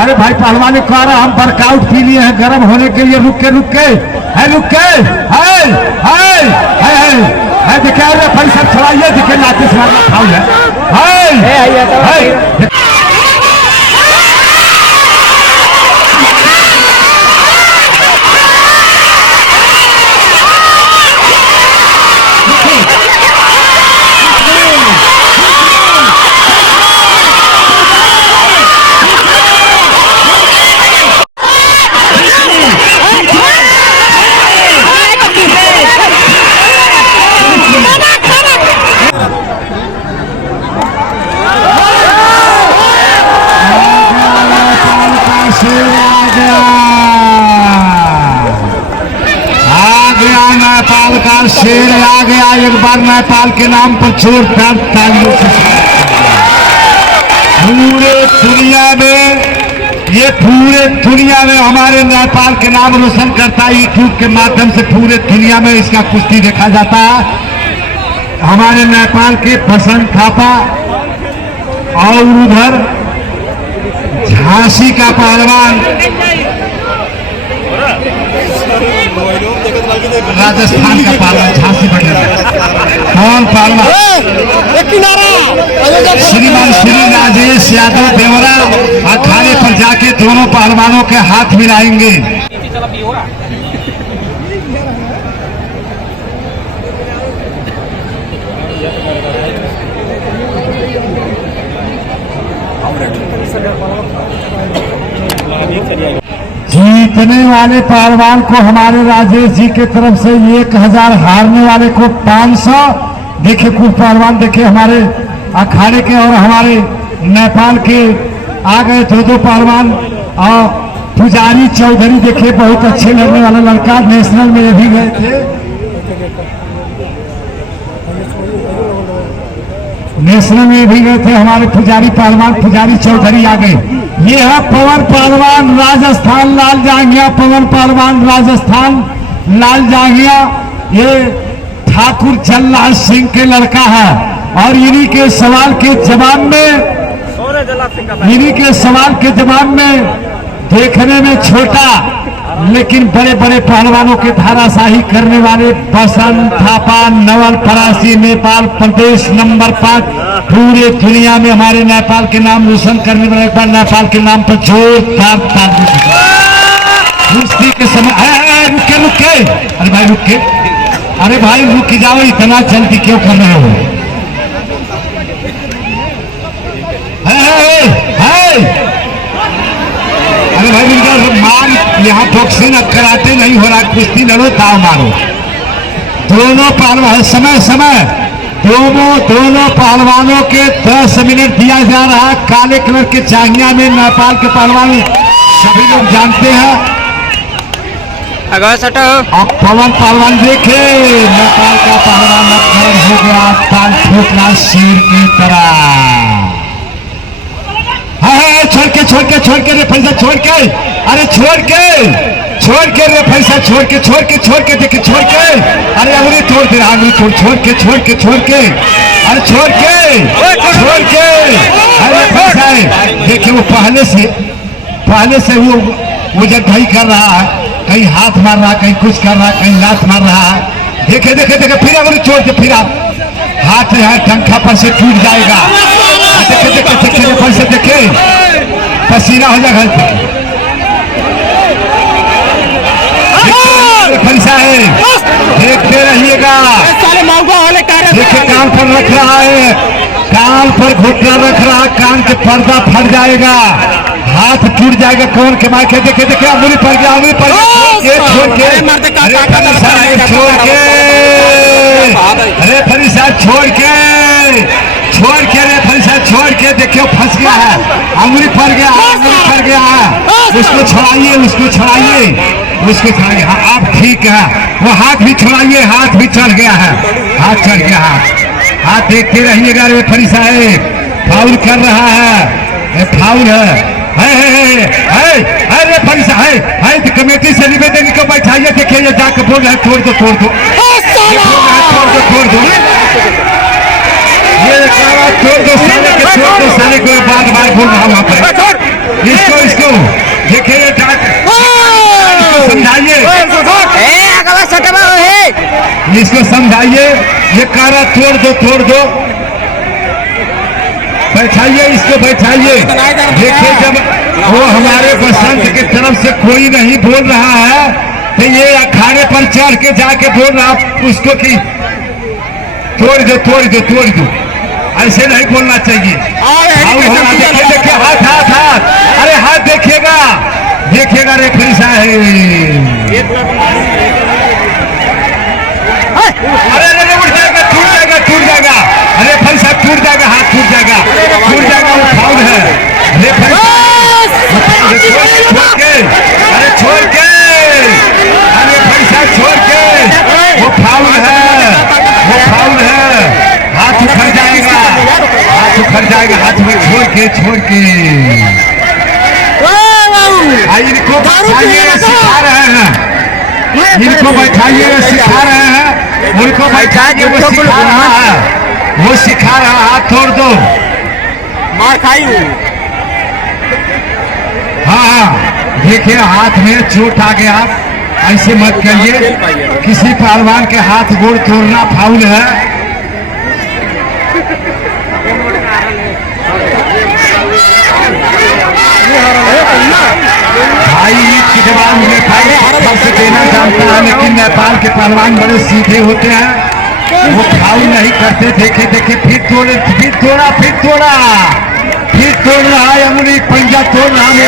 अरे भाई पहलवान ने कह रहा हम वर्कआउट पी लिए हैं गर्म होने के लिए। रुक के है देखिए अरे भाई सब छड़ाइए देखिए लाते से मारना फाउल है। नेपाल का शेर आ गया। एक बार नेपाल के नाम पर जोरदार तालियों से पूरे दुनिया में हमारे नेपाल के नाम रोशन करता है। यूट्यूब के माध्यम से पूरे दुनिया में इसका कुश्ती देखा जाता है। हमारे नेपाल के बसंत थापा और उधर झांसी का पहलवान, राजस्थान का पहलवान झांसी कौन पहलवान श्रीमान श्री राजेश यादव देवरा अखाड़े पर जाके दोनों पहलवानों के हाथ मिलाएंगे। जीतने वाले पहलवान को हमारे राजेश जी की तरफ से 1000, हारने वाले को 500। देखिए कुछ पहलवान देखिए हमारे अखाड़े के और हमारे नेपाल के आ गए दो पहलवान। और पुजारी चौधरी देखिए बहुत अच्छे लड़ने वाला लड़का, नेशनल में ये भी गए थे। नेशनल में भी गए थे हमारे पुजारी पहलवान, पुजारी चौधरी आ गए। ये है पवन पहलवान राजस्थान लाल जांघिया, पवन पहलवान राजस्थान लाल जांघिया। ये ठाकुर जल्लाल सिंह के लड़का है। और इन्हीं के सवाल के जवाब में देखने में छोटा लेकिन बड़े बड़े पहलवानों के धाराशाही करने वाले बसंत थापा नवल परासी नेपाल प्रदेश नंबर 5 पूरे दुनिया में हमारे नेपाल के नाम रोशन करने वाले एक बार नेपाल के नाम पर जोरदार कुश्ती के समय रुके अरे भाई रुके, अरे भाई रुक जाओ, इतना जल्दी क्यों कर रहे हो? अरे भाई मार, यहाँ बॉक्सिंग कराटे नहीं हो रहा, कुश्ती लड़ो दाव मारो। दोनों पहलवान समय दोनों पहलवानों के 10 मिनट दिया जा रहा है। काले कलर के जांघिया में नेपाल के पहलवान सभी लोग जानते हैं। अब पवन पहलवान देखे नेपाल का पहलवान अब हो गया ताल ठोकना शेर की तरह। छोड़ के रे पैसा छोड़ के, अरे छोड़ के रे पैसा छोड़ के देखे छोड़ के, अरे अंगुली तोड़ दे, अंगुली छोड़ के अरे छोड़ के अरे पैसा है। देखिए वो पहले से वो जगह कर रहा है, कहीं हाथ मार रहा, कहीं कुछ कर रहा, कहीं लात मार रहा है। देखे फिर अंगुली छोड़ के, फिर आप हाथ है टंका पर से टूट जाएगा। देखे पर से देखे पसीना हो जाएगा। फलसा है, देखते रहिएगा। देखिए कान पर रख रहा है, कान पर घुटना रख रहा, कान के पर्दा फट जाएगा, हाथ टूट जाएगा। कौन के मार के देखे अंगुली पड़ गया, छोड़ के अरे फरीसा छोड़ के रेफरी साहब छोड़ के देखियो फंस गया है, अंगुली पड़ गया है। उसको छुड़ाइए। हाँ आप ठीक है, वो हाथ भी छुड़ाइए, हाथ भी चढ़ गया है, हाथ देखते रहिएगा। रेफरी साहब फाउल कर रहा है, फाउल है। अरे रेफरी साहब कमेटी से निवेदन को बैठाइए। देखिए ये जाकर बोल रहा है तोड़ दो ये छोड़ दो साले को बार बोल रहा हूँ वहाँ पर। इसको इसको समझाइए, ये कारा तोड़ दो, बैठाइए इसको, बैठाइए। देखिए जब वो हमारे बसंत की तरफ से कोई नहीं बोल रहा है तो ये अखाड़े पर चढ़ के जाके बोल रहा उसको कि तोड़ दो, ऐसे नहीं बोलना चाहिए। देखिए देखिए हाथ, अरे हाथ देखिएगा रेफरी साहब, अरे उठ जाएगा, टूट जाएगा, अरे भाई साहब टूट जाएगा, हाथ टूट जाएगा, वो फाउल है। रेफरी छोड़ के, अरे भाई साहब छोड़ के, वो फाउल है, हाथ उखड़ जाएगा, हाथ में छोड़ के इनको बैठाइए, सिखा रहे हैं, उनको बैठाइए, वो सिखा रहा है, हाथ तोड़ दो, मार खाई। हाँ देखिए हाथ में चोट आ गया, ऐसे मत करिए, किसी पहलवान के हाथ गोड़ तोड़ना फाउल है। भाई ईद के जवाब नेपाल से देना जानता है, लेकिन नेपाल के पहलवान बड़े सीधे होते हैं, वो फाउल नहीं करते। देखे फिर तोड़ा, फिर तोड़ रहा है, अंगुली पंजा तोड़ रहा है।